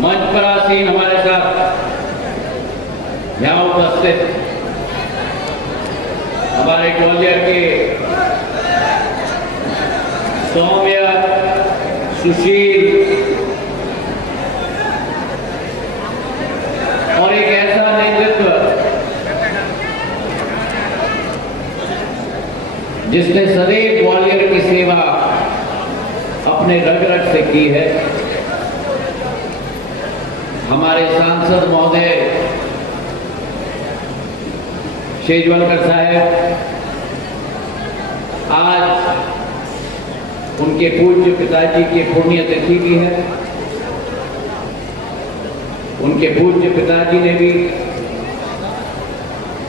मंच पर आसीन हमारे साथ यहाँ उपस्थित हमारे ग्वालियर के सौम्य, सुशील और एक ऐसा नेतृत्व जिसने सदैव ग्वालियर की सेवा अपने रग रग से की है, हमारे सांसद महोदय शेजवलकर साहब, आज उनके पूज्य पिताजी की पुण्यतिथि भी है। उनके पूज्य पिताजी ने भी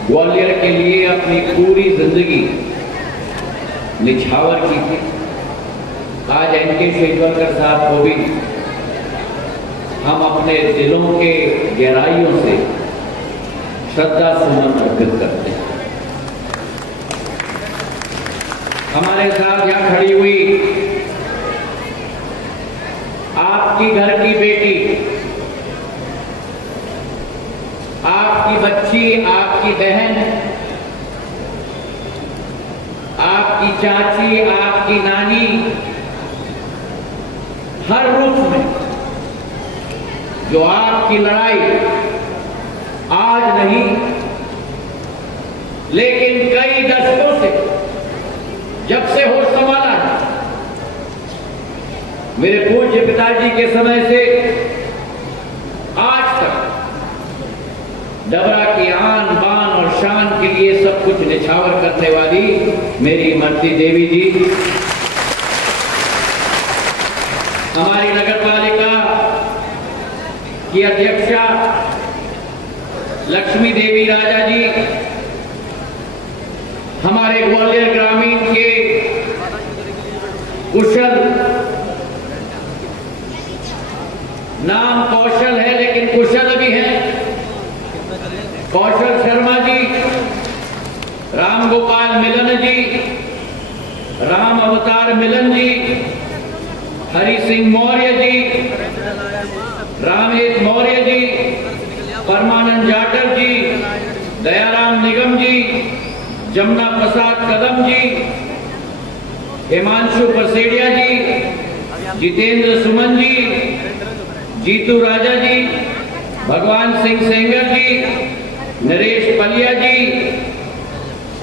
ग्वालियर के लिए अपनी पूरी जिंदगी निछावर की थी। आज एनके शेजवलकर साहब को भी हम अपने दिलों के गहराइयों से श्रद्धा सुमन अर्पित करते हैं। हमारे साथ यहां खड़ी हुई आपकी घर की बेटी, आपकी बच्ची, आपकी बहन, आपकी चाची, आपकी नानी, हर रूप में जो आपकी लड़ाई आज नहीं लेकिन कई दशकों से जब से होश संभाला है, मेरे पूज्य पिताजी के समय से आज तक डबरा की आन बान और शान के लिए सब कुछ निछावर करने वाली मेरी इमरती देवी जी, हमारी नगरपालिका की अध्यक्षा लक्ष्मी देवी राजा जी, हमारे ग्वालियर ग्रामीण के कुशल, नाम कौशल है लेकिन कुशल भी है, कौशल शर्मा जी, राम गोपाल मिलन जी, राम अवतार मिलन जी, हरि सिंह मौर्य जी, रामेश मौर्य जी, परमानंद जाटव जी, दयाराम निगम जी, जमुना प्रसाद कदम जी, हिमांशु पसेड़िया जी, जितेंद्र सुमन जी, जीतू राजा जी, भगवान सिंह सेंगर जी, नरेश पलिया जी,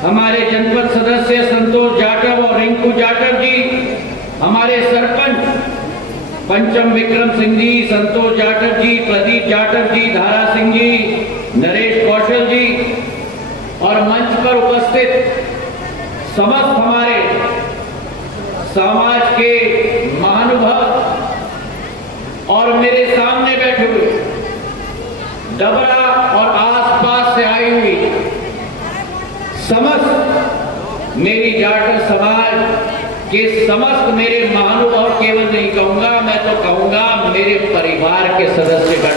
हमारे जनपद सदस्य संतोष जाटव और रिंकू जाटव जी, हमारे सरपंच पंचम विक्रम सिंह जी, संतोष जाटव जी, प्रदीप जाटव जी, धारा सिंह जी, नरेश कौशल जी और मंच पर उपस्थित समस्त हमारे समाज के महानुभाव और मेरे सामने बैठे हुए डबरा और आसपास से आई हुई समस्त मेरी जाटव समाज के समस्त मेरे महानुभाव, केवल नहीं कहूंगा, मैं तो कहूंगा मेरे परिवार के सदस्य गण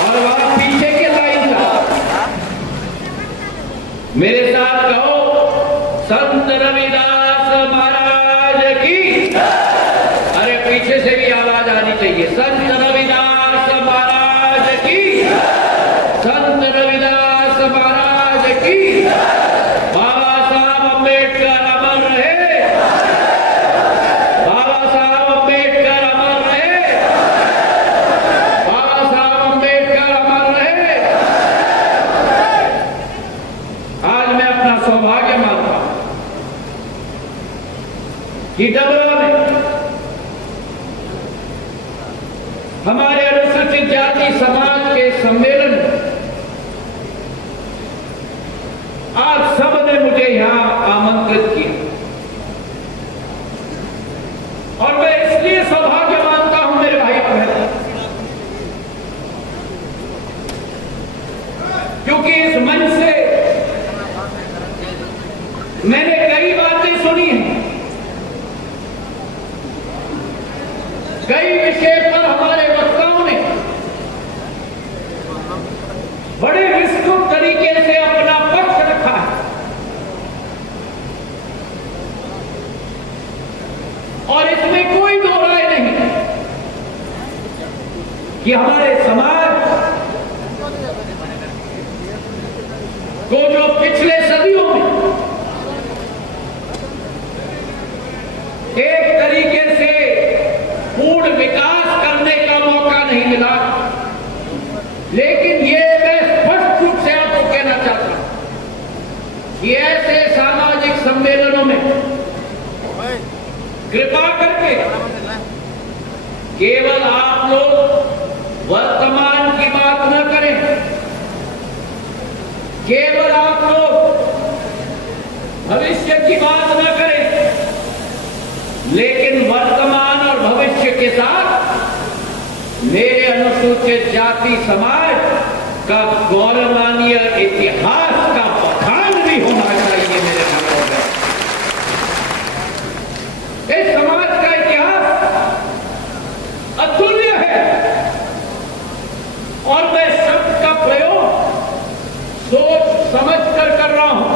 और वहां पीछे के लाइन था, मेरे साथ कहो संत रविदास महाराज की। अरे पीछे से भी आवाज आनी चाहिए, संत रविदास महाराज की, संत रविदास महाराज की। बाबा साहब अम्बेडकर अमर रहे, बाबा साहब अम्बेडकर अमर रहे, बाबा साहब अम्बेडकर अमर रहे। आज मैं अपना सौभाग्य मानता हूं कि डबरा में हमारे अनुसूचित जाति समाज के सम्मेलन आज सबने मुझे यहां आमंत्रित किया और मैं इसलिए सौभाग्य मानता हूं मेरे भाई बहन, क्योंकि इस मंच से मैंने कई बातें सुनी हैं, कई विषय पर हमारे वक्ताओं ने बड़े विस्तृत तरीके से अपना पक्ष रखा है और इसमें कोई दो राय नहीं कि हमारे समाज को जो पिछले सदियों में एक तरीके से पूर्ण विकास करने का मौका नहीं मिला, लेकिन ये मैं स्पष्ट रूप से आपको कहना चाहता हूं कि ऐसे सामाजिक सम्मेलनों में कृपा करके केवल आप लोग वर्तमान की बात न करें, केवल आप लोग भविष्य की बात न करें, लेकिन वर्तमान और भविष्य के साथ मेरे अनुसूचित जाति समाज का गौरवनीय इतिहास का बखान भी होना चाहिए। मेरे भाइयों में इस समाज का इतिहास अतुल्य है और मैं शब्द का प्रयोग सोच समझ कर रहा हूं।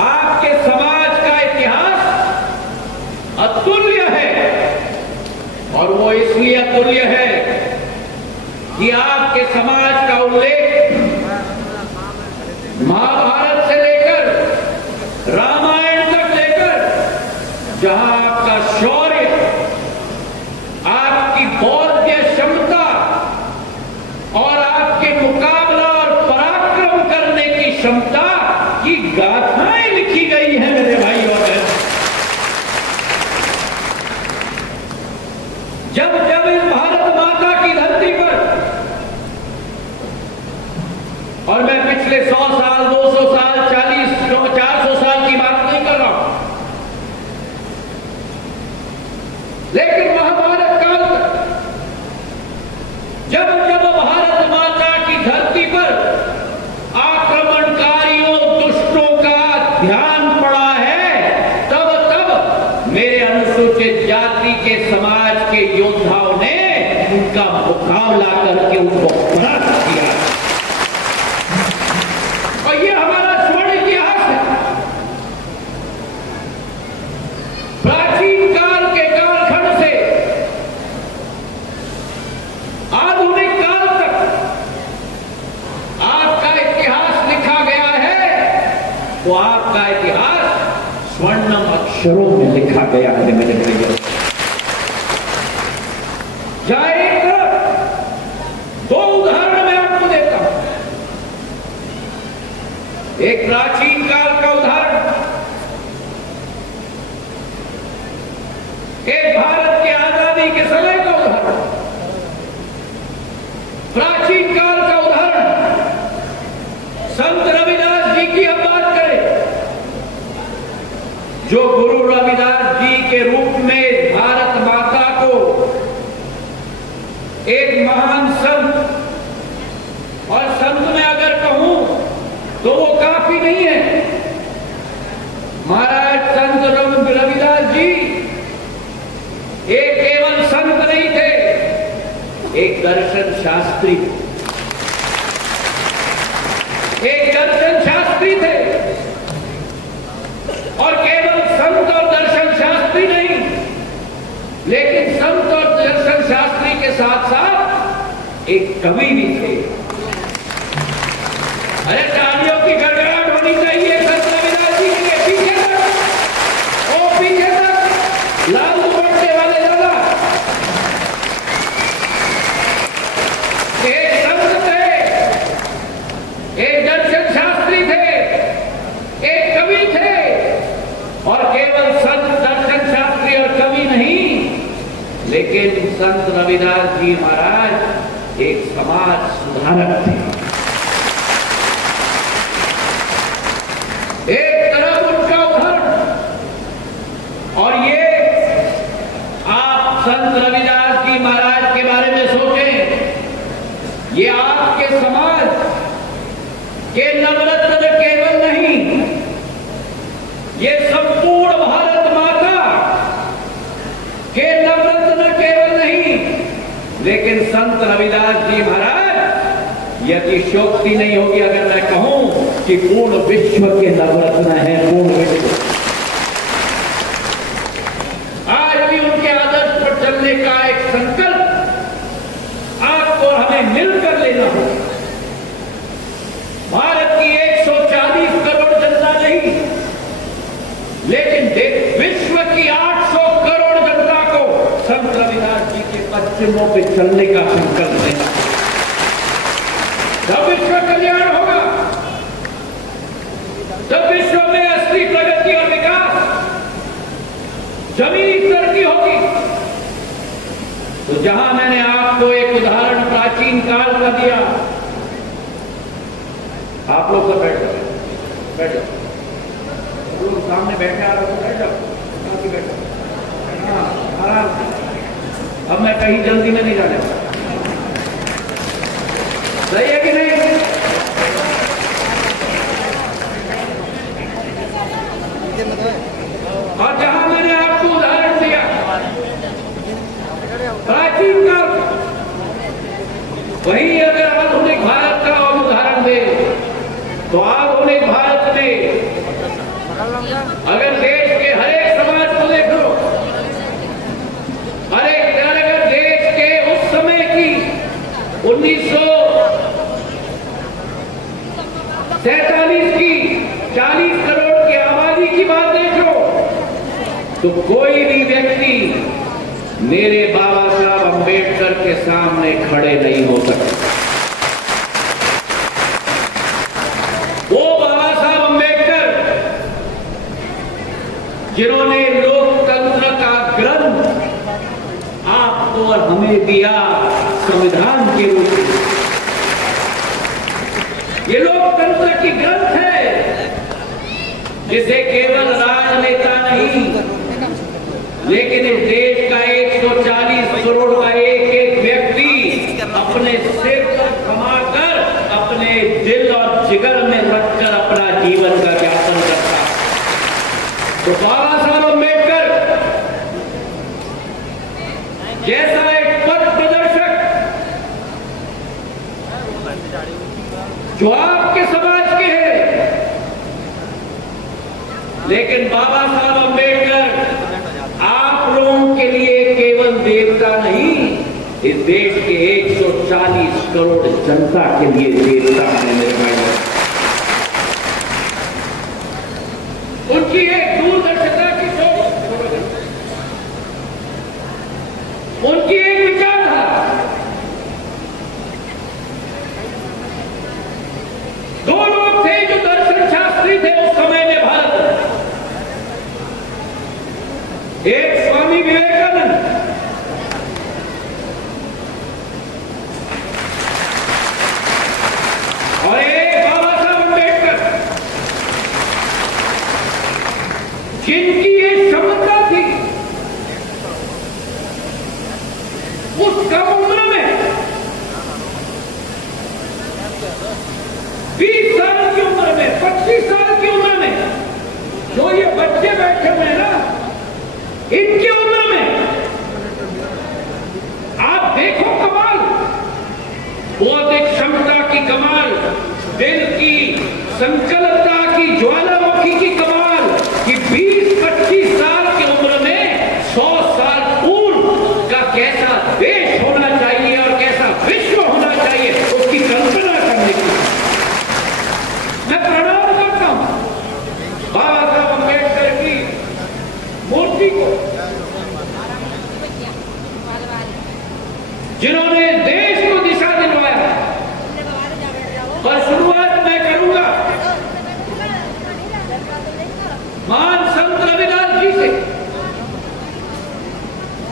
आपके समाज का इतिहास अतुल्य है और वो इसलिए अतुल्य है कि आपके समाज का उल्लेख महाभारत से लेकर रामायण तक लेकर, जहां आपका शौर्य, आपकी बौद्ध क्षमता और आपके मुकाबला और पराक्रम करने की क्षमता की गाथाएं लिखी गई हैं मेरे भाई और बहन। जब जब इस भारत माता की धरती पर, और मैं पिछले 100 साल 200 साल 40 400 साल की बात नहीं कर रहा हूं, लेकिन महाभारत काल तक जब जब भारत माता की धरती पर आक्रमणकारियों दुष्टों का ध्यान पड़ा है, तब तब मेरे अनुसूचित जाति के समाज के योद्धाओं ने उनका मुकाबला करके उनको परास्त किया। और ये हमारा स्वर्ण इतिहास है। प्राचीन काल के कालखंड से आधुनिक काल तक आपका इतिहास लिखा गया है, तो आपका इतिहास स्वर्णम अक्षरों में लिखा गया है मेरे भाइयों। जहां एक तरफ 2 उदाहरण मैं आपको देता हूं। एक प्राचीन काल का उदाहरण, एक भारत की आजादी के समय का उदाहरण। प्राचीन काल का उदाहरण संत रविदास जी की हम बात करें, जो गुरु रविदास जी के रूप में भारत माता को एक महान संत, और संत में अगर कहूं तो वो काफी नहीं है। महाराज संत रविदास जी एक केवल संत नहीं थे, एक दर्शन शास्त्री, एक दर्शन शास्त्री थे। और केवल संत और दर्शन शास्त्री नहीं, लेकिन संत और दर्शन शास्त्री के साथ साथ एक कवि भी थे। अरे तालियों की गड़गड़ाहट होनी चाहिए संत रविदास जी के पीछे तक, ओ पीछे तक लाल दुपट्टे वाले दादा। एक संत थे, एक दर्शन शास्त्री थे, एक कवि थे, और केवल संत दर्शन शास्त्री और कवि नहीं, लेकिन संत रविदास जी महाराज एक समाज सुधारक थे। एक तरफ उनका उदाहरण, और ये आप संत रविदास जी महाराज के बारे में सोचें, ये आपके समाज के नवरत्न केवल नहीं, ये संपूर्ण भारत माता के नवरत्न केवल नहीं, लेकिन संत रविदास जी महाराज, यह अतिशयोक्ति नहीं होगी अगर मैं कहूं कि पूर्ण विश्व के नवरत्न है, पूर्ण विश्व। आज भी उनके आदर्श पर चलने का एक संकल्प मिलकर लेना हो। भारत की 140 करोड़ जनता नहीं, लेकिन विश्व की 800 करोड़ जनता को संत रविदास जी के पश्चिमों पे चलने का संकल्प लेना, तब विश्व कल्याण होगा, तब विश्व में असली प्रगति और विकास, जमीनी तरक्की होगी। तो जहां मैंने आपको एक उदाहरण प्राचीन काल का दिया, आप लोग तो बैठ जाओ, बैठ जाओ, लोग सामने बैठे आ रहे हो, बैठ जाओ, बैठ जाओ, हाँ आराम से। अब मैं कहीं जल्दी में नहीं जाने वाला, सही है कि नहीं? और जहां मैंने आपको उदाहरण दिया प्राचीन काल, वही अगर आधुनिक भारत का हम उदाहरण दे, तो आधुनिक भारत में अगर देश के हर एक समाज को देख लो, हर एक अगर देश के उस समय की 1947 की 40 करोड़ की आबादी की बात देख लो, तो कोई भी व्यक्ति मेरे बाबा साहब अंबेडकर के सामने खड़े नहीं हो सकते। वो बाबा साहब अंबेडकर जिन्होंने लोकतंत्र का ग्रंथ आपको और हमें दिया संविधान के रूप में, ये लोकतंत्र की ग्रंथ है जिसे केवल राजनेता नहीं, लेकिन इस देश का 140 करोड़ का एक एक व्यक्ति अपने सिर पर कमाकर, अपने दिल और जिगर में रखकर अपना जीवन का यापन करता। तो बाबा साहब अंबेडकर जैसा एक पथ प्रदर्शक जो आपके समाज के हैं, लेकिन बाबा साहब अंबेडकर आप लोगों के लिए केवल देवता नहीं, इस देश के 140 करोड़ जनता के लिए देवता है मेरे भाई। उनकी एक दूरदर्शिता की सोच, उनकी एक विचारधारा, दो लोग थे जो दर्शन शास्त्री थे उस समय में भारत में, एक स्वामी विवेकानंद और एक बाबा साहब अंबेडकर, जिनकी ये क्षमता थी उस कम उम्र में, 20 साल की उम्र में, 25 साल की उम्र में, जो ये बच्चे बैठे हुए हैं ना, इनकी उम्र में आप देखो कमाल, बौद्धिक क्षमता की कमाल, दिल की संकल्पता की, ज्वालामुखी की कमाल, कि 20-25 साल की उम्र में 100 साल पूर्व का कैसा देश होना चाहिए और कैसा विश्व होना चाहिए, उसकी कल्पना करने की मैं प्रणाम करता हूं बाबा साहब अंबेडकर की मूर्ति को, जिन्होंने देश को दिशा दिलवाया। और शुरुआत मैं करूंगा महान संत रविदास जी से,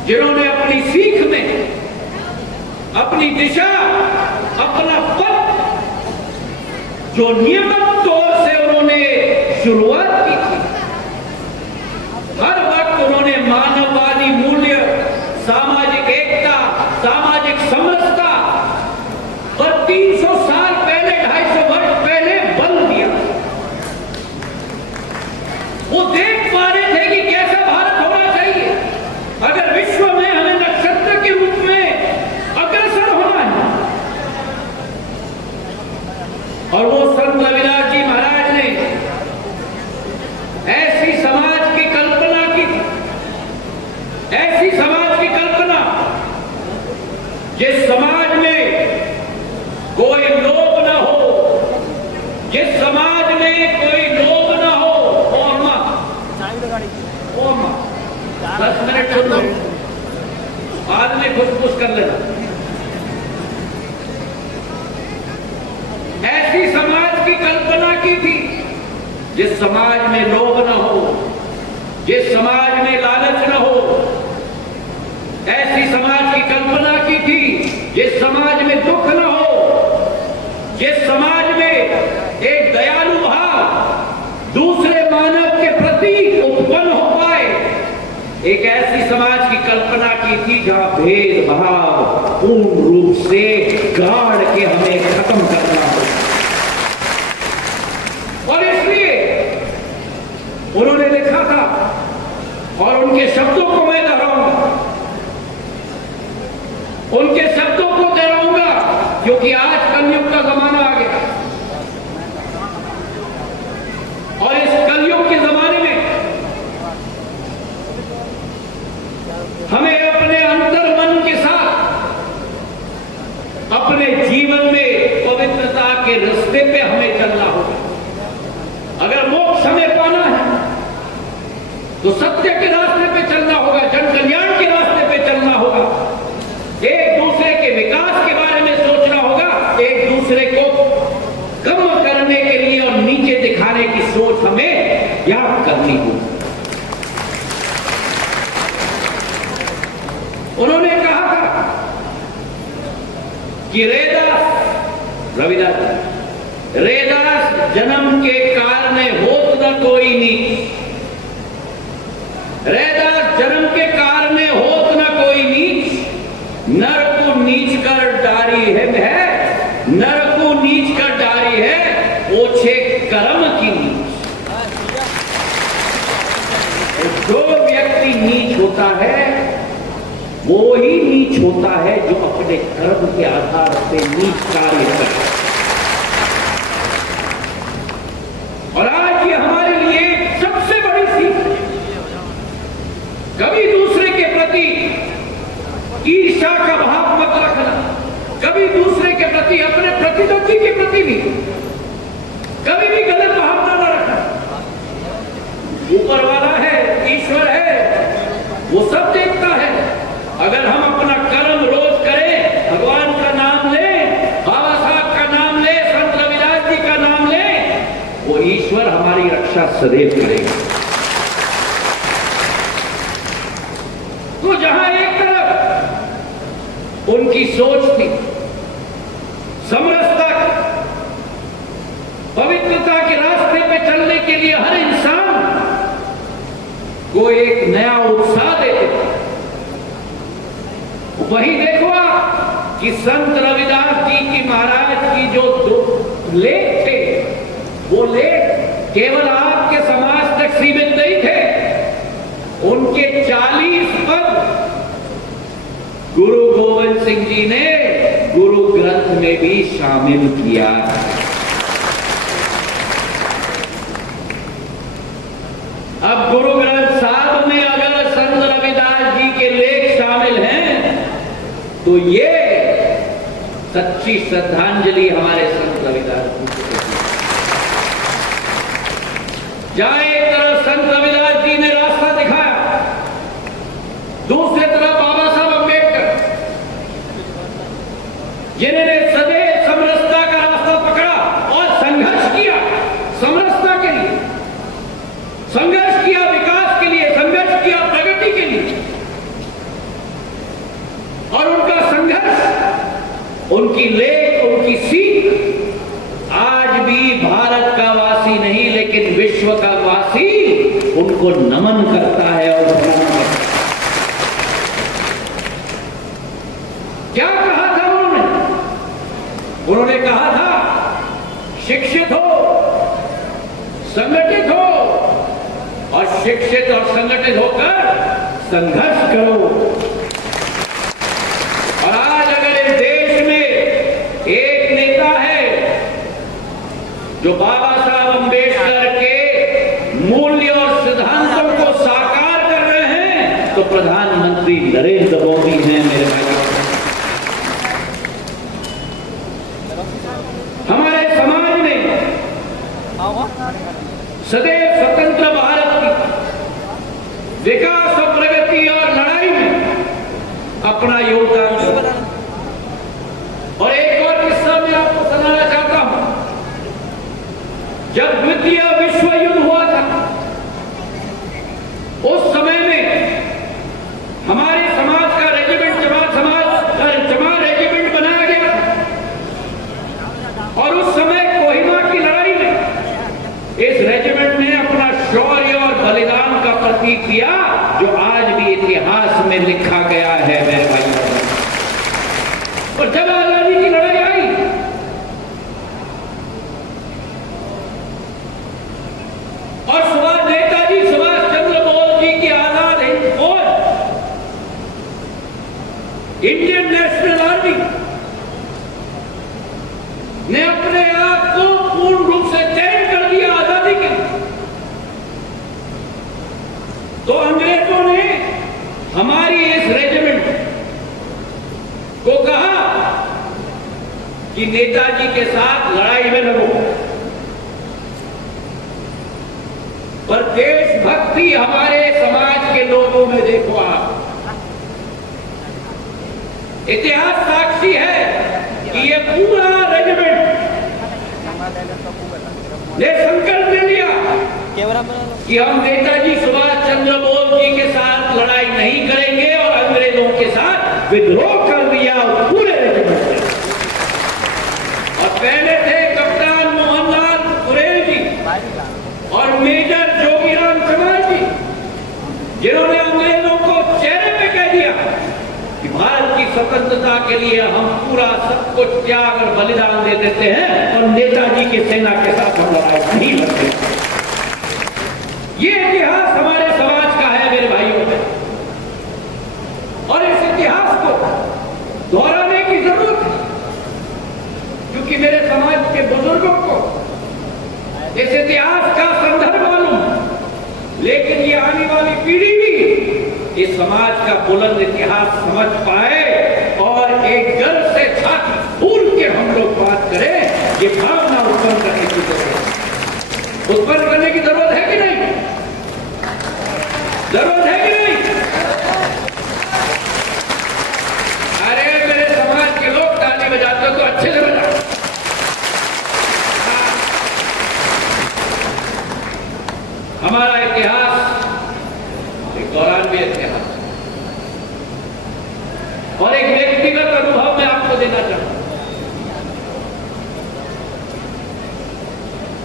जिन्होंने अपनी सीख में, अपनी दिशा, अपना पथ जो नियमित तौर से उन्होंने शुरुआत की थी, हर वक्त उन्होंने मानववादी मूल्य, सामाजिक एकता, सामाजिक समरसता पर 300 साल पहले, 250 वर्ष पहले बल दिया। वो देख पा रहे थे कि कैसा भारत होना चाहिए अगर विश्व में हमें नक्षत्र के रूप में अग्रसर होना है। और वो संत रविदास जी महाराज ने ऐसी समाज की कल्पना की, ऐसी समाज की कल्पना जिस समाज में सुन लो, बाद में खुश कर लेना। ऐसी समाज की कल्पना की थी जिस समाज में लोभ न हो, जिस समाज में लालच न हो। ऐसी समाज की कल्पना की थी जिस समाज में दुख न हो, जिस समाज में एक दयालु भाव दूसरे मानव के प्रति उत्पन्न हो पाए। एक ऐसी समाज की कल्पना की थी जहां भेदभाव पूर्ण रूप से गाड़ के हमें खत्म करना हो। और इसलिए उन्होंने लिखा था, और उनके शब्दों को मैं दोहराऊंगा, उनके शब्दों को दोहराऊंगा, क्योंकि आज कलयुग का जमाना आ गया। और इस कलयुग के जमाने में हमें अपने अंतर्मन के साथ अपने जीवन में पवित्रता के रास्ते पे हमें चलना होगा। अगर मोक्ष हमें पाना है तो सत्य के रास्ते पे चलना होगा, जन कल्याण के रास्ते पे चलना होगा, एक दूसरे के विकास के बारे में सोचना होगा, एक दूसरे को कम करने के लिए और नीचे दिखाने की सोच हमें त्याग करनी होगी। उन्होंने कहा था कि रैदास जन्म के कारण होत न कोई नीच, रैदास जन्म के कारण होत न कोई नीच, नर को नीच कर डारी है, नर को नीच कर डारी है ओछे कर्म की नीच। जो व्यक्ति नीच होता है वो ही नीच होता है जो अपने कर्म के आधार से नीच कार्य करता है। और आज ये हमारे लिए सबसे बड़ी सीख है। कभी दूसरे के प्रति ईर्ष्या का भाव मत रखना, कभी दूसरे के प्रति, अपने प्रतिद्वंदी के प्रति भी कभी भी गलत भावना न रखना। ऊपर वाला है, ईश्वर है, वो सब देखता है। अगर हम अपना कर्म रोज करें, भगवान का नाम लें, बाबा साहब का नाम लें, संत रविदास जी का नाम लें, वो ईश्वर हमारी रक्षा सदैव करेगा। तो जहां एक तरफ उनकी सोच थी समरसता की, पवित्रता के रास्ते पे चलने के लिए हर इंसान को एक नया उत्साह देते थे, वही देखो आप कि संत रविदास जी की, महाराज की जो लेख थे, वो लेख केवल आपके समाज तक सीमित नहीं थे। उनके 40 पद गुरु गोविंद सिंह जी ने गुरु ग्रंथ में भी शामिल किया। अब गुरु ग्रंथ साहब में अगर संत रविदास जी के लेख शामिल हैं तो ये सच्ची श्रद्धांजलि हमारे संत रविदास जी को। जहां एक तरफ संत रविदास जी ने रास्ता दिखाया, दूसरी तरफ बाबा साहब अम्बेडकर, जिन्होंने सदैव समरसता का रास्ता पकड़ा और संघर्ष किया, समरसता के लिए संघर्ष किया, विकास के लिए संघर्ष किया, प्रगति के लिए। और उनका संघर्ष, उनकी लेख, उनकी सीख आज भी भारत का वासी नहीं लेकिन विश्व का वासी उनको नमन करता है और प्रणाम करता है। क्या कहा था उन्होंने कहा था शिक्षित हो, संगठित हो और शिक्षित और संगठित होकर संघर्ष करो। और आज अगर इस देश में एक नेता है जो बाबा साहब अम्बेडकर के मूल्य और सिद्धांतों को साकार कर रहे हैं तो प्रधानमंत्री नरेंद्र मोदी हैं मेरे भाई। हमारे समाज ने सदैव स्वतंत्र भारत की विकास और प्रगति और लड़ाई अपना योगदान दिया। और एक और किस्सा मैं आपको सुनाना चाहता हूं। जब द्वितीय विश्व युद्ध हुआ था, उस समय में हमारे समाज का रेजिमेंट, जमात रेजिमेंट बनाया गया और उस समय कोहिमा की लड़ाई में इस रेजिमेंट ने अपना शौर्य और बलिदान का प्रतीक दिया, जो आज भी इतिहास में लिखा गया है मेरे भाइयों। और जब आजादी की लड़ाई आई और नेताजी सुभाष चंद्र बोस जी की आजाद हिंद फौज, इंडियन नेशनल आर्मी ने अपने आप को पूर्ण रूप से तैयार कर दिया आजादी के लिए, तो अंग्रेजों ने हमारी इस रेजिमेंट को कहा कि नेताजी के साथ लड़ाई में लड़ो। पर देशभक्ति हमारे समाज के लोगों में देखो आप, इतिहास साक्षी है कि ये पूरा रेजिमेंट ने संकल्प ले लिया कि हम नेताजी सुभाष चंद्र बोस जी के साथ लड़ाई नहीं करेंगे और अंग्रेजों के साथ विद्रोह कर दिया पूरे रेजिमेंट ने। और पहले थे कप्तान मोहनलाल कुरेल जी और मेजर जोगीराम चमार जी, जिन्होंने अंग्रेजों को चेहरे पे कह दिया कि भारत की स्वतंत्रता के लिए हम पूरा सब कुछ त्याग और बलिदान दे देते हैं और नेताजी की सेना के साथ हम लड़ाई नहीं लड़ते। ये इतिहास हमारे समाज का है मेरे भाइयों में, और इस इतिहास को दोहराने की जरूरत है, क्योंकि मेरे समाज के बुजुर्गों को इस इतिहास का संदर्भ मालूम, लेकिन ये आने वाली पीढ़ी भी इस समाज का बुलंद इतिहास समझ पाए और एक गर्व से छाती फूल के हम लोग बात करें। ये भावना उत्पन्न करने की जरूरत है कि नहीं? जरूरत है कि नहीं? अरे मेरे समाज के लोग ताली बजाते हो तो अच्छे से बजाओ। हमारा इतिहास एक दौरान भी इतिहास, और एक व्यक्तिगत अनुभव मैं आपको देना चाहूंगा।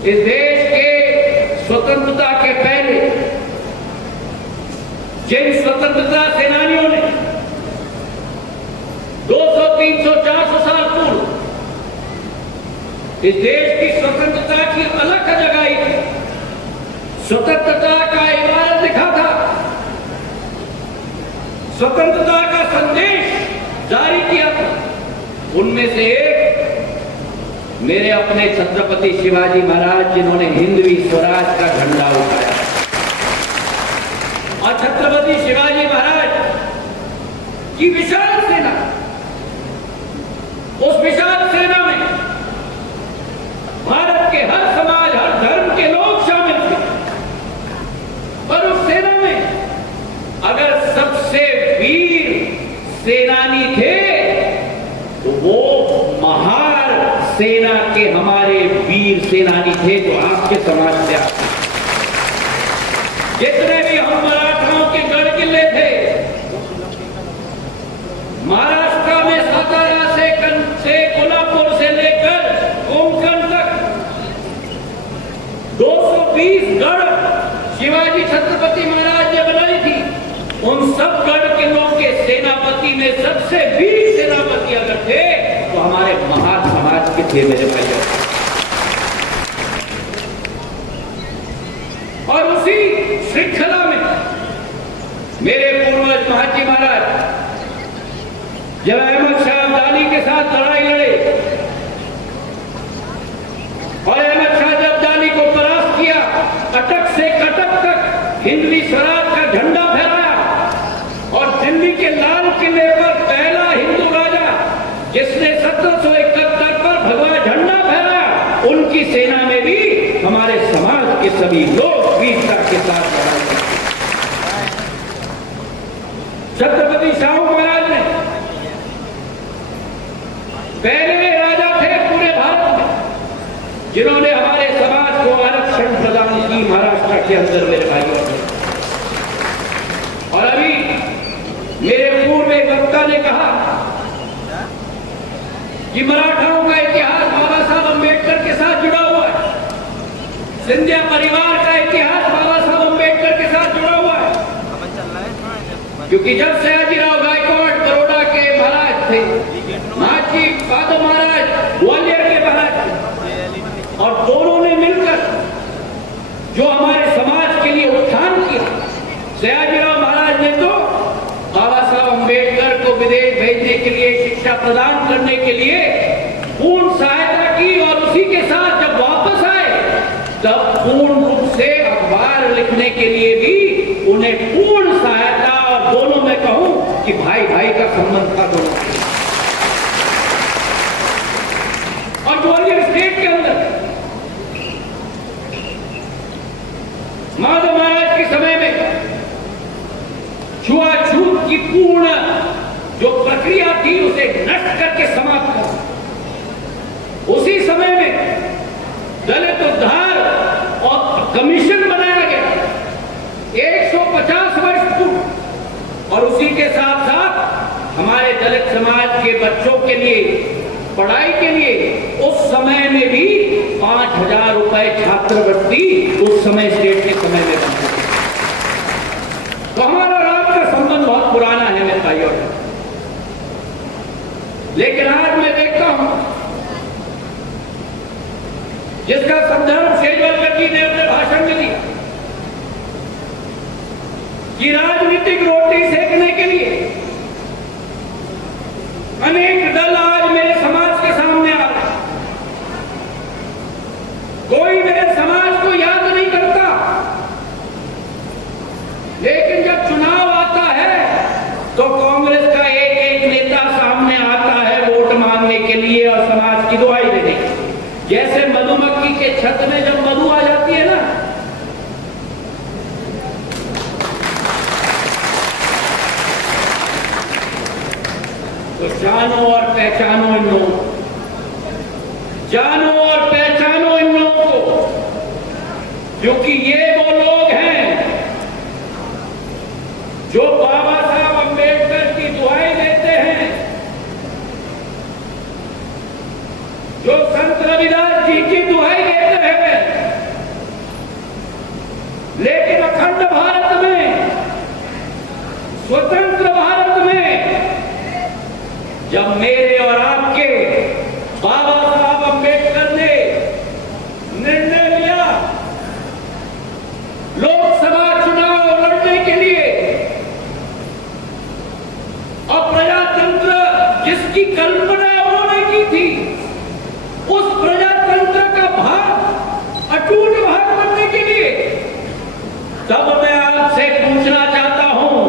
इस देश के स्वतंत्रता के पहले जिन स्वतंत्रता सेनानियों ने 200, 300, 400 साल पूर्व इस देश की स्वतंत्रता की अलख जगाई थी, स्वतंत्रता का इबारत लिखा था, स्वतंत्रता का संदेश जारी किया था, उनमें से एक मेरे अपने छत्रपति शिवाजी महाराज, जिन्होंने हिंदवी स्वराज का झंडा उठाया। और छत्रपति शिवाजी महाराज की विशाल सेना, उस विशाल सेना में भारत के हर समाज, हर धर्म के लोग शामिल थे। पर उस सेना में अगर सबसे वीर सेनानी थे तो वो महार सेना के हमारे वीर सेनानी थे जो आपके समाज से आते। जितने भी हम मराठाओं के गढ़ किले थे, महाराष्ट्र में सातारा से कोल्हापुर से लेकर कोंकण तक 220 गढ़ शिवाजी छत्रपति महाराज ने बनाई थी। उन सब गढ़ किलों के सेनापति में सबसे वीर सेनापति अगर थे तो हमारे महार समाज के थे मेरे भाइयों। और उसी श्रृंखला में मेरे पूर्वज महाजी महाराज जब अहमद शाह अब्दाली के साथ लड़ाई लड़े और अहमद शाह अब्दाली को परास्त किया, कटक से कटक तक हिंदवी स्वराज का झंडा फहराया और दिल्ली के लाल किले पर पहला हिंदू राजा जिसने 1771 पर भगवा झंडा फहराया, उनकी सेना में भी हमारे समाज के सभी लोग वीरता के साथ लड़ाई। छत्रपति शाहू महाराज ने पहले राजा थे पूरे भारत में जिन्होंने हमारे समाज को आरक्षण प्रदान की महाराष्ट्र के अंदर, मेरे भाइयों। और अभी मेरे पूर्व एक वक्ता ने कहा कि मराठाओं का इतिहास बाबा साहब अम्बेडकर के साथ जुड़ा हुआ है, सिंधिया परिवार का इतिहास बाबा साहब अम्बेडकर के साथ जुड़ा हुआ है, क्योंकि जब सयाजीराव गायकवाड़ बड़ौदा के महाराज थे, महाजी बादो महाराज ग्वालियर के महाराज थे, और दोनों ने मिलकर जो हमारे समाज के लिए उत्थान किया, सयाजीराव महाराज ने तो बाबा साहब अम्बेडकर को विदेश भेजने के लिए, शिक्षा प्रदान करने के लिए पूर्ण सहायता की, और उसी के साथ जब वापस आए तब पूर्ण रूप से अखबार लिखने के लिए भी उन्हें पूर्ण सहायता, और दोनों में कहूं कि भाई भाई का संबंध था दोनों। और ग्वालियर स्टेट के अंदर माधव महाराज के समय में छुआछूत की पूर्ण जो प्रक्रिया थी उसे नष्ट करके समाप्त कर, उसी समय में दलित उद्धार और कमीशन बनाया गया 150 वर्ष पूर्व, और उसी के साथ साथ हमारे दलित समाज के बच्चों के लिए पढ़ाई के लिए उस समय में भी 5,000 रुपए छात्रवृत्ति उस समय स्टेट के समय में बनती थी। तो हमारा राज का संबंध बहुत पुराना है मेरे भाइयों। लेकिन आज मैं देखता हूं जिसका संदर्भ शेजवलकर जी ने अपने भाषण में दिया कि राजनीतिक रोटी सेकने के लिए अनेक दल आज मेरे समाज के सामने आ रहे हैं। कोई मेरे समाज को याद नहीं करता, लेकिन जब चुनाव आता है तो कांग्रेस का एक एक नेता सामने आता है वोट मांगने के लिए और समाज की दुआई देने के लिए। जैसे मधुमक्खी के छत में जब मधु आ जाती है ना, तो जानो और पहचानो इन लोगों को, जानो और पहचानो इन लोगों को, क्योंकि ये वो लोग हैं जो बाबा साहब अम्बेडकर की दुआएं देते हैं, जो संत रविदास जी की दुआएं देते हैं। लेकिन अखंड भारत में, स्वतंत्र भारत में, जब मेरे और आपके बाबा साहब अम्बेडकर ने निर्णय लिया लोकसभा चुनाव लड़ने के लिए, और प्रजातंत्र जिसकी कल्पना उन्होंने की थी उस प्रजातंत्र का भाग अटूट भाग बनने के लिए, तब मैं आपसे पूछना चाहता हूं,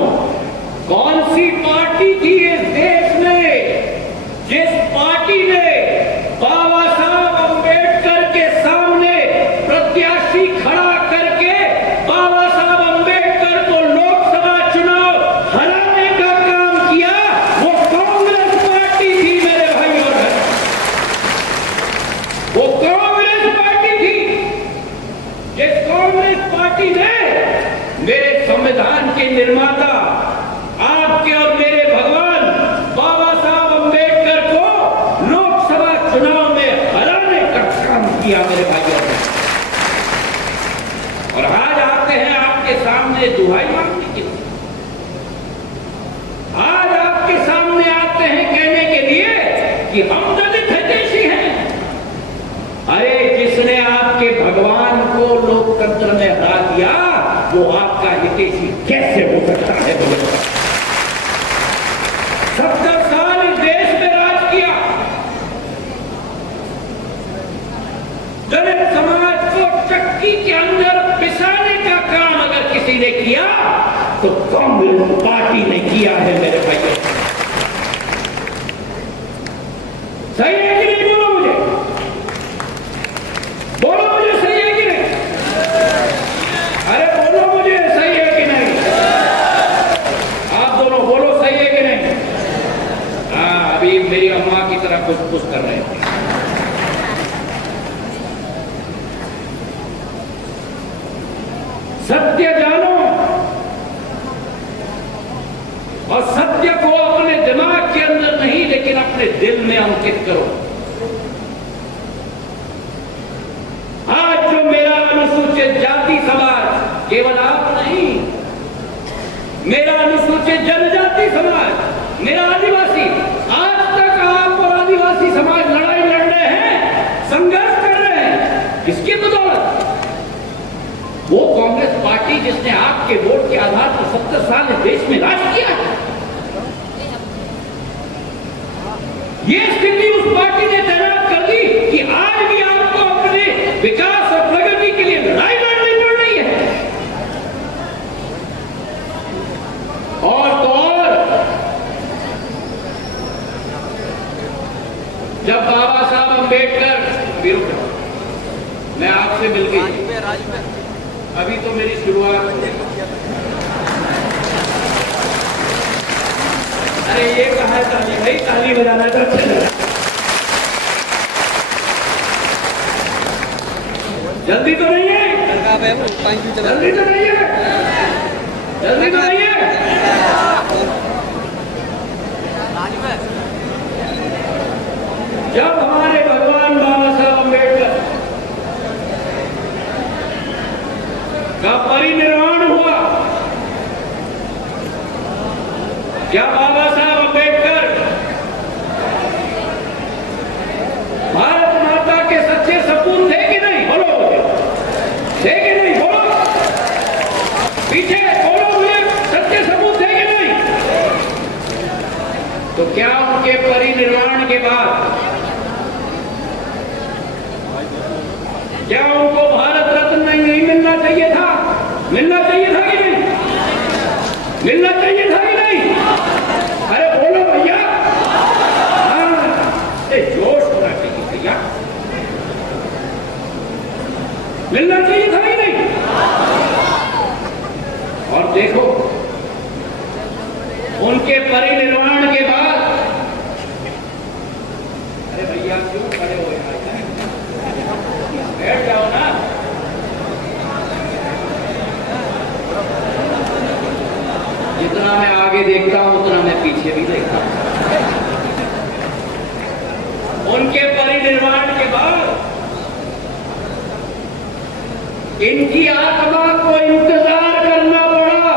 कौन सी पार्टी थी इस देश में जिस पार्टी ने बाबा साहब अम्बेडकर के सामने प्रत्याशी खड़ा करके बाबा साहब अम्बेडकर को लोकसभा चुनाव हराने का काम किया? वो कांग्रेस पार्टी थी मेरे भाई और बहन, वो कांग्रेस पार्टी थी। जिस कांग्रेस पार्टी ने मेरे संविधान के निर्माता आपके और मेरे भगवान बाबा साहब अम्बेडकर को लोकसभा चुनाव में हराने का काम किया मेरे भाइयों। और आज आते हैं आपके सामने दुहाई मांगने के लिए, आज आपके सामने आते हैं कहने के लिए कि हम दलित हितैषी हैं। अरे जिसने आपके भगवान को लोकतंत्र में हरा दिया वो आपका हितैषी कैसे हो सकता है? 70 साल इस देश में राज किया, दलित समाज को चक्की के अंदर पिसाने का काम अगर किसी ने किया तो कांग्रेस पार्टी ने किया है मेरे भाइयों। सही है कि नहीं? बोलो मुझे, बोलो मुझे, सही है कि नहीं? अरे बोलो मुझे, सही है कि नहीं? आप दोनों बोलो, सही है कि नहीं? हाँ, अभी मेरी अम्मा की तरह कुछ कर रहे थे। सत्य जानो और सत्य को अपने दिमाग के अंदर नहीं लेकिन अपने दिल में अंकित करो। आज जो मेरा अनुसूचित जाति समाज, केवल आप नहीं, मेरा अनुसूचित जनजाति समाज, मेरा आदिवासी, आज तक आप और आदिवासी समाज लड़ाई लड़ रहे हैं, संघर्ष कर रहे हैं, किसकी बदौलत? वो कांग्रेस पार्टी जिसने आपके वोट के आधार पर 70 साल इस देश में राज किया। ये स्थिति उस पार्टी ने तैनात कर दी कि आज भी आपको अपने विकास और प्रगति के लिए लड़ाई लड़नी पड़ रही है। और तो और जब बाबा साहब अंबेडकर, मैं आपसे मिल गई, अभी तो मेरी शुरुआत है। अरे ये कहा है ताली, भाई ताली बजाना तो जल्दी तो नहीं है, जल्दी तो नहीं है, जल्दी तो नहीं है। जब हमारे भगवान बाबा साहब अंबेडकर का परिनिर्वाण हुआ, क्या बाबा साहब अंबेडकर भारत माता के सच्चे सपूत थे कि नहीं? बोलो, थे कि नहीं? बोलो, पीछे बोलो, मुझे सच्चे सपूत थे कि नहीं? तो क्या उनके परिनिर्वाण के बाद क्या उनको भारत रत्न नहीं मिलना चाहिए था? मिलना चाहिए था कि नहीं? मिलना चाहिए था कि नहीं? अरे बोलो भैया, जोश होना चाहिए भैया, मिलना चाहिए था कि नहीं? और देखो उनके परिनिर्वाण के बाद, अरे भैया क्यों खड़े हो गए? बैठ जाओ ना। जितना मैं आगे देखता हूं उतना मैं पीछे भी देखता हूं। उनके परिनिर्वाण के बाद इनकी आत्मा को इंतजार करना पड़ा,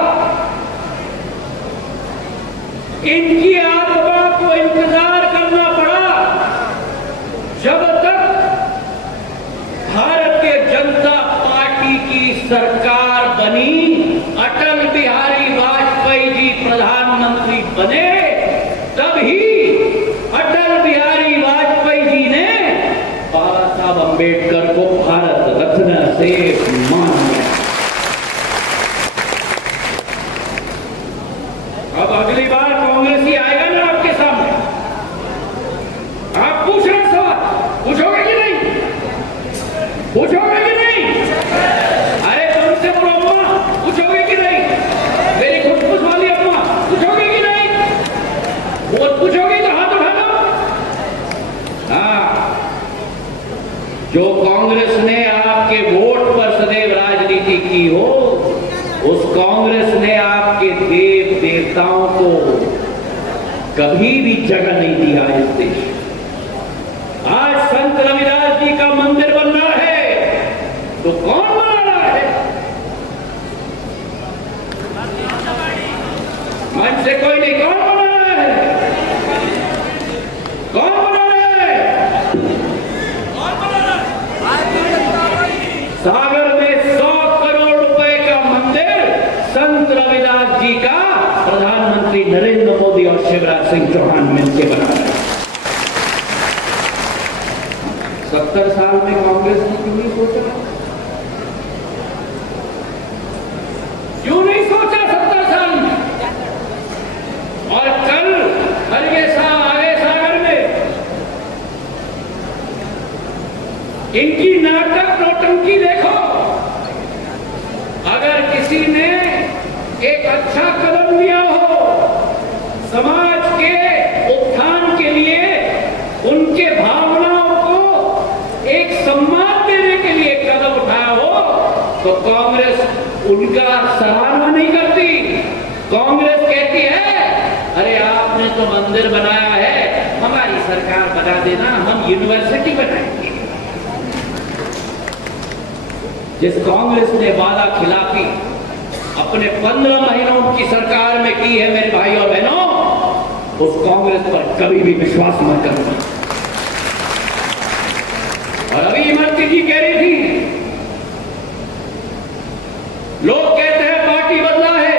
इनकी आत्मा को इंतजार करना पड़ा जब तक भारतीय जनता पार्टी की सरकार बनी, अटल बिहारी वाजपेयी जी प्रधानमंत्री बने, तभी अटल बिहारी वाजपेयी जी ने बाबा साहब अंबेडकर को भारत रत्न से मान लिया। अब अगली बार कांग्रेस ही आएगा ना आपके सामने, आप पूछ रहे सवाल पूछोगे कि नहीं? पूछोगे कि नहीं? अरे तुमसे बोलो अम्मा, पूछोगे कि नहीं? मेरी खुशबूस वाली अम्मा, पूछोगे कि नहीं? वो पूछोगे तो हाथ उठा लो। हाँ, जो कांग्रेस ने आपके वोट पर सदैव राजनीति की हो, उस कांग्रेस ने आपके देव देवताओं को कभी भी जगह नहीं दिया इस देश। आज संत रविदास जी का मंदिर बन रहा है तो कौन बना रहा है? मन से कोई नहीं, कौन बना रहा है? कौन बना रहा है? कौन बना रहा है? सागर में 100 करोड़ रुपए का मंदिर संत रविदास जी का प्रधानमंत्री नरेंद्र मोदी और शिवराज सिंह चौहान मिलकर बना रहे हैं। 70 साल में कांग्रेस ने क्यों नहीं सोचा? क्यों नहीं सोचा 70 साल में? और कल आगे सागर में इनकी नाटक नौटंकी देखो। अगर किसी ने एक अच्छा कदम लिया हो समाज के उत्थान के लिए, लगा देना, हम यूनिवर्सिटी बनाएंगे। जिस कांग्रेस ने वादा खिलाफी अपने 15 महीनों की सरकार में की है मेरे भाई और बहनों, उस कांग्रेस पर कभी भी विश्वास मत करना। और अभी इमरती जी कह रही थी, लोग कहते हैं पार्टी बदला है।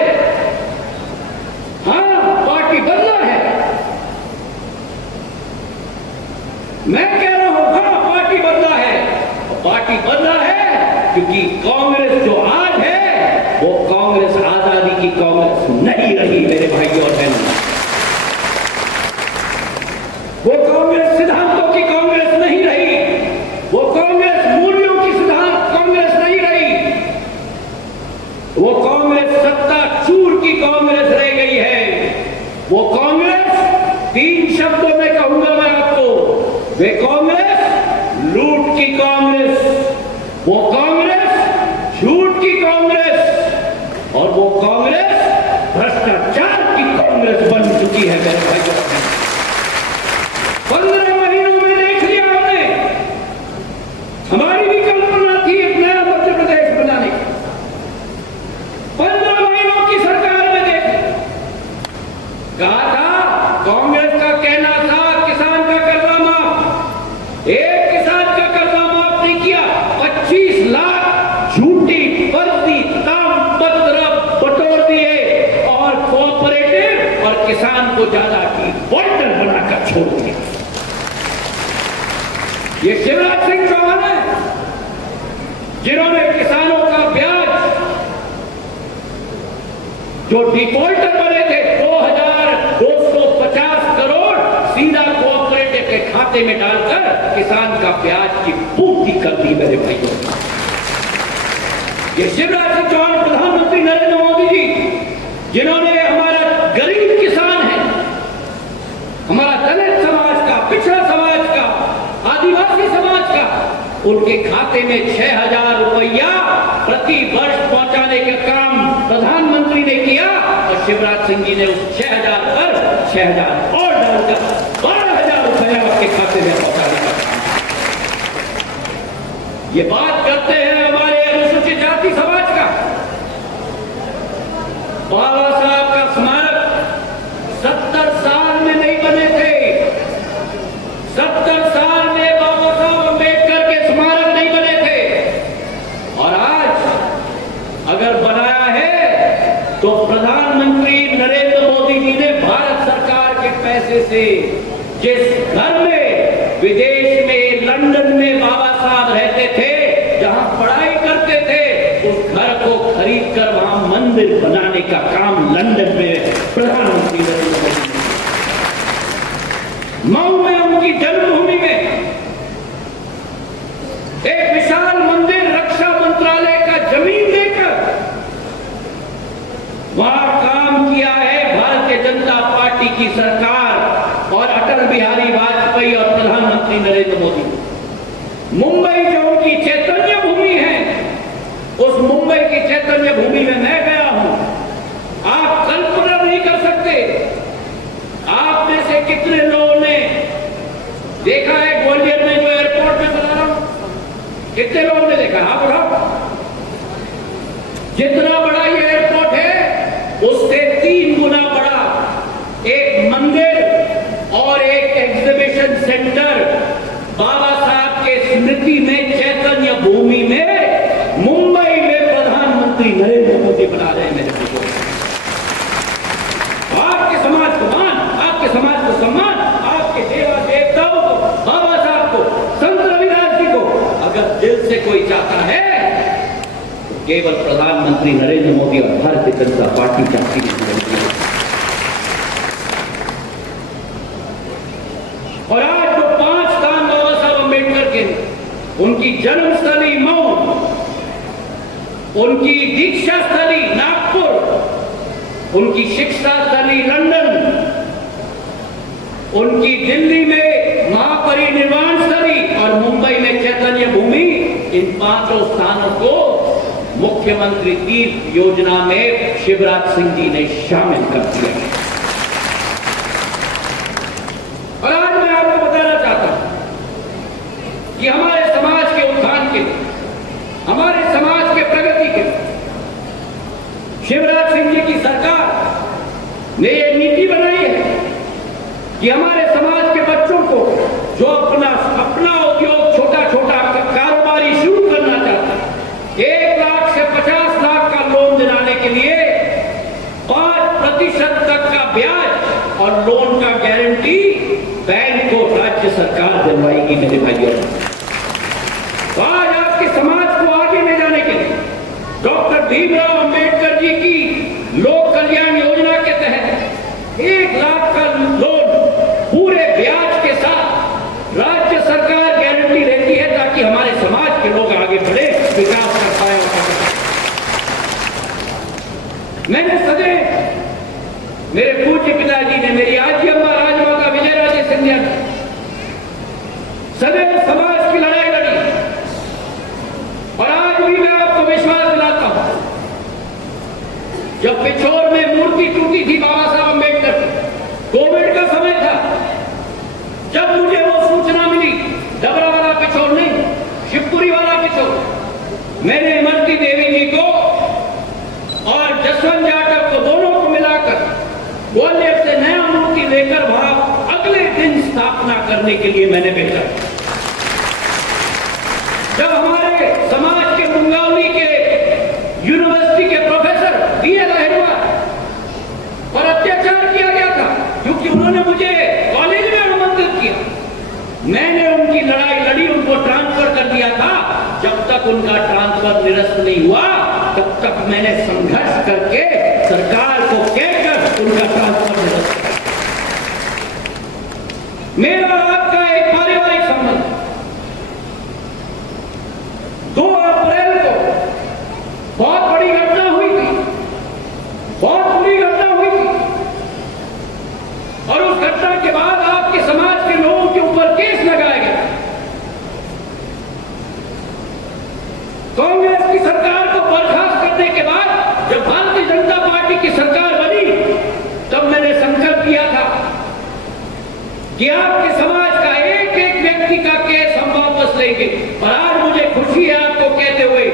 हाँ, पार्टी बदला है। मैं कह रहा हूं हाँ, पार्टी बदला है। पार्टी बदला है क्योंकि कांग्रेस जो आज है वो कांग्रेस आजादी की कांग्रेस नहीं रही मेरे भाइयों और बहनों। वो कांग्रेस सिद्धांतों की कांग्रेस नहीं रही, वो कांग्रेस मूल्यों की सिद्धांत कांग्रेस नहीं रही, वो कांग्रेस सत्ता चूर की कांग्रेस रह गई है। वो कांग्रेस 3 शब्दों में कहूंगा मैं आपको, वे कांग्रेस लूट की कांग्रेस, वो कांग्रेस झूठ की कांग्रेस और वो कांग्रेस भ्रष्टाचार की कांग्रेस बन चुकी है मेरे भाइयों। 15 महीनों में देख लिया हमने, हमारी भी कल्पना थी एक नया मध्य प्रदेश बनाने की। 15 महीनों की सरकार में देख कहा था, कांग्रेस का कहना था किसान का कर्जा माफ, एक किसान का कर्जा माफ नहीं किया। 25 लाख झूठी फर्जी ताम पत्र बटोर दिए और कोऑपरेटिव और किसान को ज्यादा की बॉर्डर बनाकर छोड़ दिया। ये शिवराज सिंह चौहान है जिन्होंने किसानों का ब्याज जो डिफॉल्टर बने थे 2250 करोड़ सीधा कोऑपरेटिव के खाते में डालकर किसान का ब्याज की पूर्ति कर दी मेरे भाइयों। ये शिवराज सिंह चौहान प्रधानमंत्री नरेंद्र मोदी जी जिन्होंने हमारा गरीब किसान है, हमारा दलित समाज का, पिछड़ा समाज का, आदिवासी समाज का, उनके खाते में 6000 रुपया प्रति वर्ष पहुंचाने का काम प्रधानमंत्री ने किया और शिवराज सिंह जी ने उस 6000 पर 6000 और डालकर 12000 रुपया आपके खाते में पहुंचाने का काम। ये बात करते हैं हमारे अनुसूचित जाति समाज का। बाबा साहब का स्मारक 70 साल में नहीं बने थे। 70 साल में बाबा साहब अम्बेडकर के स्मारक नहीं बने थे और आज अगर बनाया है तो प्रधानमंत्री नरेंद्र मोदी जी ने भारत सरकार के पैसे से जिस घर में विदेश में लंदन में बाबा साहब रहते थे, जहां पढ़ाई करते थे, उस घर को खरीद कर वहां मंदिर बनाने का काम लंदन में प्रधानमंत्री नरेंद्र मोदी ने। मऊ में उनकी जन्मभूमि में एक विशाल मंदिर रक्षा मंत्रालय का जमीन देकर वहां काम किया है भारतीय जनता पार्टी की सरकार और अटल बिहारी वाजपेयी और प्रधानमंत्री नरेंद्र मोदी। मुंबई जो उनकी चैतन्य भूमि है, उस मुंबई की चैतन्य भूमि में मैं गया हूं। आप कल्पना नहीं कर सकते, आप में से कितने लोगों ने देखा है ग्वालियर में जो एयरपोर्ट में बना रहा हूं, कितने लोगों ने देखा? आप उठाओ। जितना बड़ा ये एयरपोर्ट है उससे 3 गुना बड़ा एक मंदिर और एक एग्जीबिशन सेंटर बाबा साहब के स्मृति में चैतन्य भूमि में मुंबई में प्रधानमंत्री नरेंद्र मोदी बना रहे हैं मेरे भाइयों। आपके समाज को मान, आपके समाज को सम्मान, आपके देवा देवताओं को, बाबा साहब को, संत रविदास जी को अगर दिल से कोई चाहता है तो केवल प्रधानमंत्री नरेंद्र मोदी और भारतीय जनता पार्टी चाहती है। और आज जो 5 काम बाबा साहब अम्बेडकर के, उनकी जन्मस्थली मऊ, उनकी दीक्षा स्थली नागपुर, उनकी शिक्षा स्थली लंदन, उनकी दिल्ली में महापरिनिर्वाण स्थली और मुंबई में चैतन्य भूमि, इन 5 स्थानों को मुख्यमंत्री तीर्थ योजना में शिवराज सिंह जी ने शामिल कर दिया है। और आज मैं आपको बताना चाहता कि हमारे समाज के बच्चों को जो अपना उद्योग छोटा छोटा कारोबारी शुरू करना चाहता है, 1 लाख से 50 लाख का लोन दिलाने के लिए 5% तक का ब्याज और लोन का गारंटी बैंक को राज्य सरकार दिलवाएगी। मेरे भाइयों, आज आपके समाज को आगे ले जाने के लिए डॉक्टर भीमराव अंबेडकर जी की लोक कल्याण योजना के तहत 1 लाख का लोन पूरे ब्याज के साथ राज्य सरकार गारंटी देती है, ताकि हमारे समाज के लोग आगे बढ़े, विकास कर पाए। मैंने सदैव, मेरे पूज्य पिताजी ने, मेरी आजी अम्मा राजमाता विजय राजे सिंधिया ने सदैव समाज की लड़ाई लड़ी, और आज भी मैं आपको विश्वास दिलाता हूं, जब पिछोर में मूर्ति टूटी थी बाबा साहब अम्बेडकर की, कोविड का समय था, जब मुझे वो सूचना मिली, डबरा वाला पिछोर नहीं, शिवपुरी वाला पिछोर, मैंने इमरती देवी जी को और जसवंत जाटव को, दोनों को मिलाकर ग्वालियर से नया मूर्ति लेकर वहां अगले दिन स्थापना करने के लिए मैंने भेजा। जब हमारे समाज के मुंगावली के यूनिवर्सिटी के प्रोफेसर D.L. अहिरवार पर अत्याचार किया गया था, क्योंकि उन्होंने मुझे कॉलेज में आमंत्रित किया, मैंने उनकी लड़ाई लड़ी, उनको ट्रांसफर कर दिया था। जब तक उनका ट्रांसफर निरस्त नहीं हुआ, तब तक मैंने संघर्ष करके सरकार को कहकर उनका ट्रांसफर निरस्त किया। मेरा आपका एक पारिवारिक संबंध 2 अप्रैल को बहुत बड़ी घटना हुई थी, बहुत बुरी घटना हुई थी, और उस घटना के बाद आपके समाज के लोगों के ऊपर केस लगाया गया। कांग्रेस की सरकार को बर्खास्त करने के बाद जब भारतीय जनता पार्टी की सरकार बनी, तब मैंने संकल्प किया था कि आपके समाज का एक एक व्यक्ति का केस हम वापस लेंगे। और आज मुझे खुशी है आपको कहते हुए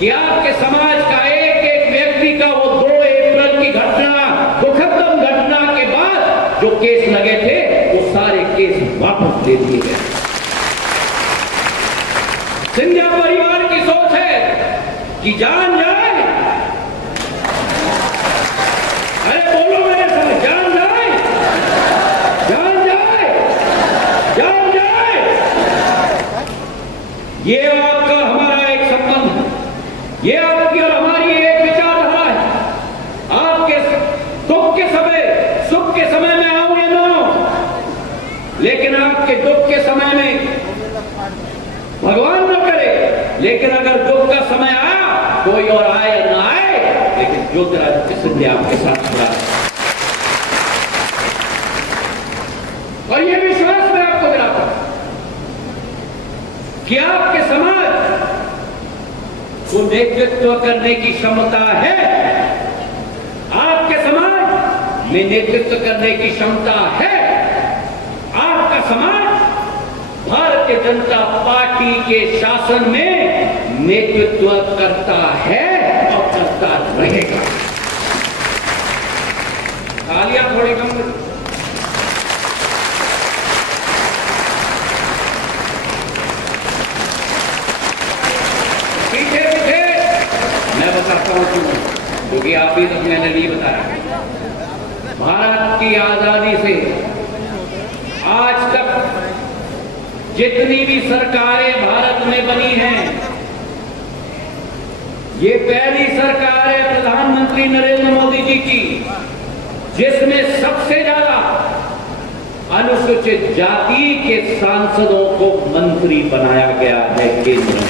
कि आपके समाज का एक एक व्यक्ति का वो 2 अप्रैल की घटना, दुखद घटना के बाद जो केस लगे थे, वो सारे केस वापस ले दिए गए। सिंधिया परिवार की सोच है कि जान जाए, अरे बोलो मेरे साथ, जान जाए, जान जाए, जान जाए। ये आपका हमारा एक संबंध है, ये आपकी और हमारी एक विचारधारा है। आपके दुख के समय, सुख के समय में आओगे दोनों, लेकिन आपके दुख के समय में भगवान न करे, लेकिन अगर दुख का समय आया, कोई और आए या ना आए, लेकिन ज्योतिरादित्य सिंधिया आपके साथ खड़ा है। और यह विश्वास मैं आपको दिलाता हूं कि आपके समाज को नेतृत्व करने की क्षमता है, आपके समाज में नेतृत्व करने की क्षमता है। आपका समाज भारतीय जनता पार्टी के शासन में नेतृत्व करता है और करता रहेगा। तालियां थोड़ी कम करो। पीछे पीछे मैं बताता हूं क्यों, क्योंकि आप भी तक मैंने नहीं बताया। भारत की आजादी से आज तक जितनी भी सरकारें भारत में बनी हैं, ये पहली सरकार है प्रधानमंत्री नरेंद्र मोदी जी की, जिसमें सबसे ज्यादा अनुसूचित जाति के सांसदों को मंत्री बनाया गया है केंद्र में।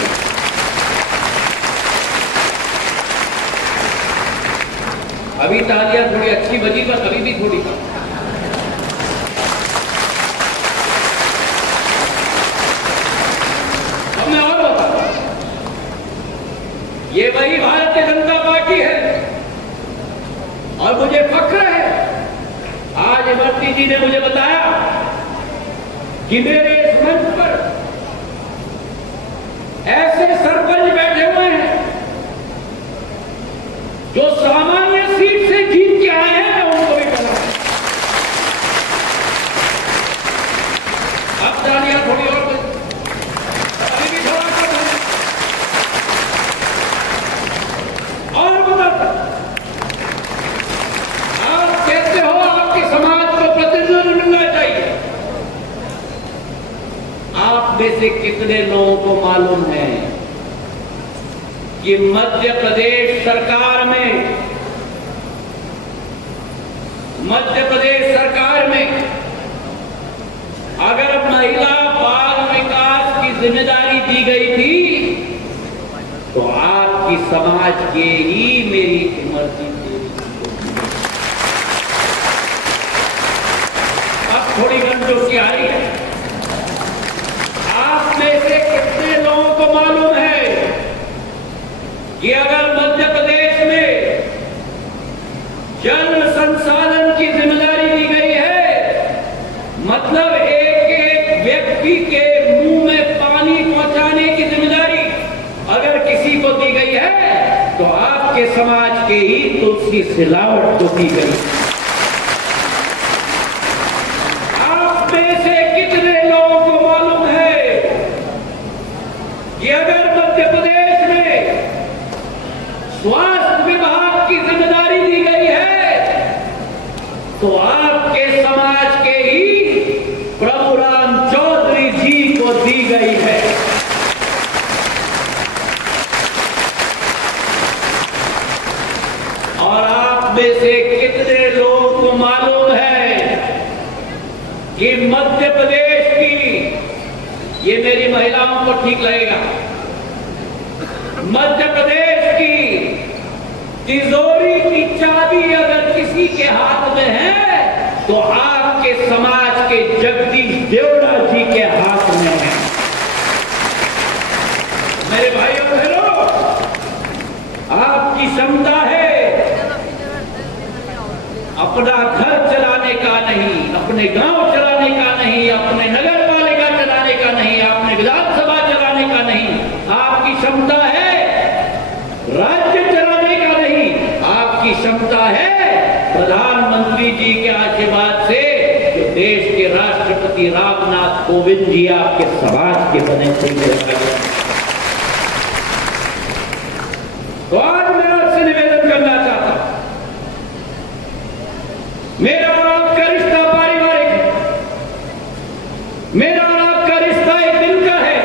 अभी तालियां थोड़ी अच्छी बजी, बस अभी भी थोड़ी कम। ये वही भारतीय जनता पार्टी है, और मुझे फख्र है, आज इमरती जी ने मुझे बताया कि मेरे इस मंच पर ऐसे सरपंच बैठे हुए हैं जो सामान्य सीट से जीत के आए हैं। मैं उनको भी कहूंगा तालियां थोड़ी और बताता। आप कहते हो आपके समाज को प्रतिनिधित्व मिलना चाहिए। आप में से कितने लोगों को मालूम है कि मध्य प्रदेश सरकार में अगर महिला बाल विकास की जिम्मेदारी दी गई थी तो आपकी समाज के ही मेरी इमरती थी। अब थोड़ी गंजोशी आ रही है। आप में से कितने लोगों को मालूम है कि अगर मध्य प्रदेश में जल संसाधन की जिम्मेदारी दी गई है, मतलब एक एक व्यक्ति के मुंह में पानी पहुंचाने की जिम्मेदारी अगर किसी को दी गई है तो आपके समाज के ही तुलसी सिलावट को दी गई। आप में से कितने लोगों को मालूम है कि अगर मध्य प्रदेश में स्वास्थ्य विभाग की जिम्मेदारी दी गई है तो आपके समाज के ही प्रभु राम चौधरी जी को दी गई है। और आप में से कितने लोगों को मालूम है कि मध्य प्रदेश की, ये मेरी महिलाओं को ठीक लगेगा, मध्य प्रदेश की तिजोरी की चाबी अगर किसी के हाथ में है तो आपके समाज के जगदीश देवड़ा जी के हाथ में है। मेरे भाइयों बहनों, आपकी क्षमता है अपना घर चलाने का नहीं, अपने गांव चलाने का नहीं, अपने नगर पालिका चलाने का नहीं, अपने विधानसभा चलाने का नहीं। आपकी क्षमता है राज्य चलाने का नहीं, आपकी क्षमता है प्रधानमंत्री जी के आशीर्वाद से जो देश के राष्ट्रपति रामनाथ कोविंद जी आपके समाज के बने थे। तो आज मैं आपसे निवेदन करना चाहता हूं, मेरा और आपका रिश्ता पारिवारिक है, मेरा और आपका रिश्ता एक दिल का है।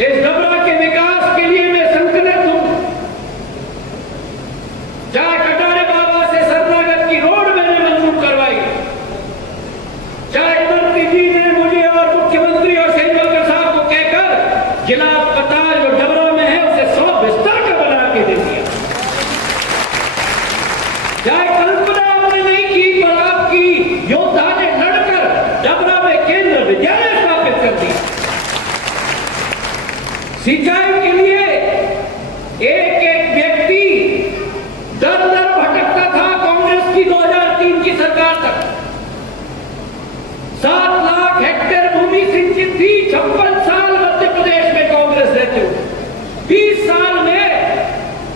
इस डबरा के विकास के लिए मैं संकल्पित हूं। चाहे कटारे बाबा से सरनागत की रोड मैंने मंजूर करवाई, चाहे इमरती जी ने मुझे और मुख्यमंत्री और शेरवलकर साहब को कहकर जिला अस्पताल जो डबरा में है उसे 100 बिस्तर का बना के दे दिया, चाहे कल्पना आपने नहीं की पर आपकी योद्धा ने लड़कर डबरा में केंद्र विद्यालय स्थापित कर दिया। सिंचाई के लिए एक एक व्यक्ति दर दर भटकता था कांग्रेस की 2003 की सरकार तक। 7 लाख हेक्टेयर भूमि सिंचित थी 56 साल मध्य प्रदेश में कांग्रेस रहते हुए। 20 साल में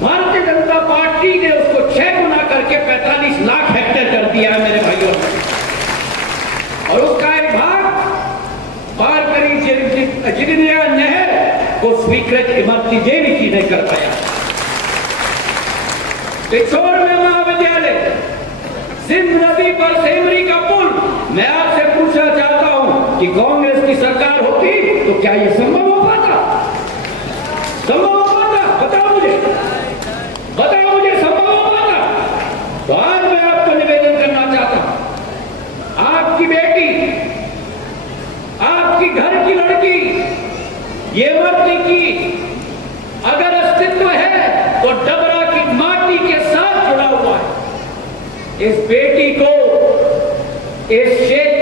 भारतीय जनता पार्टी ने उसको 6 गुना करके 45 लाख हेक्टेयर कर दिया है मेरे भाइयों। और उसका एक भाग पार करी जिगनिया नहर को स्वीकृत इमरती देवी जी ने कर पाया। पिछोर में महाविद्यालय, सिंध नदी पर सेमरी का पुल। मैं आपसे पूछना चाहता हूं कि कांग्रेस की सरकार होती तो क्या यह संभव हो पाता? संभव हो पाता? बताओ मुझे संभव हो पाता? तो आज मैं आपको निवेदन करना चाहता हूं, आपकी बेटी, आपकी घर की लड़की, ये इमरती की अगर अस्तित्व है तो डबरा की माटी के साथ जुड़ा हुआ है। इस बेटी को, इस क्षेत्र